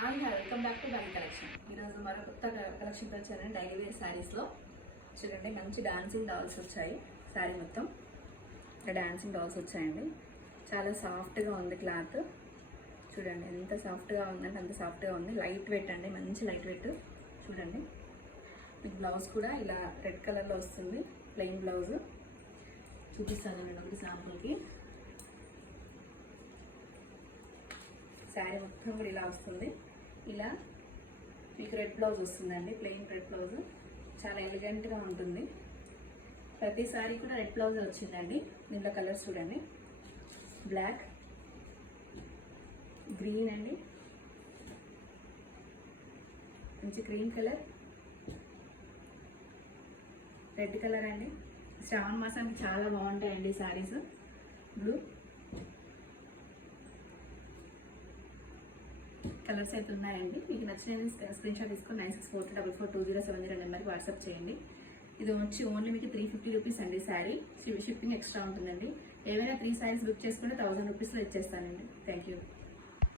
Hi welcome back to bank collection. ఈరోజు మరో కొత్త కలెక్షన్తో వచ్చానండి. డైలీ వేర్ శారీస్లో చూడండి, మంచి డాన్సింగ్ డాల్స్ వచ్చాయి. శారీ మొత్తం డాన్సింగ్ డాల్స్ వచ్చాయండి. చాలా సాఫ్ట్గా ఉంది క్లాత్. చూడండి ఎంత సాఫ్ట్గా ఉందంటే అంత సాఫ్ట్గా ఉంది. లైట్ వెయిట్ అండి, మంచి లైట్ వెయిట్. చూడండి మీకు బ్లౌజ్ కూడా ఇలా రెడ్ కలర్లో వస్తుంది. ప్లెయిన్ బ్లౌజ్ చూపిస్తాను నేను ఒకటి శాంపుల్కి. శారీ మొత్తం కూడా ఇలా వస్తుంది. ఇలా మీకు రెడ్ బ్లౌజ్ వస్తుందండి, ప్లెయిన్ రెడ్ బ్లౌజ్. చాలా ఎలిగెంట్గా ఉంటుంది. ప్రతి సారీ కూడా రెడ్ బ్లౌజ్ వచ్చిందండి. దీంట్లో కలర్స్ చూడండి, బ్లాక్, గ్రీన్ అండి, మంచి క్రీమ్ కలర్, రెడ్ కలర్ అండి. శ్రావణ మాసానికి చాలా బాగుంటాయండి శారీస్. బ్లూ కలర్స్ అయితే ఉన్నాయండి. మీకు నచ్చిన స్క్రీన్ షాట్ తీసుకొని 9642442070 నెంబర్కి వాట్సాప్ చేయండి. ఇది వచ్చి ఓన్లీ మీకు 350 రూపీస్ అండి శారీ. షిప్పింగ్ ఎక్స్ట్రా ఉంటుందండి. ఏవైనా 3 శారీస్ బుక్ చేసుకుంటే 1000 రూపీస్లో ఇచ్చేస్తానండి. Thank you.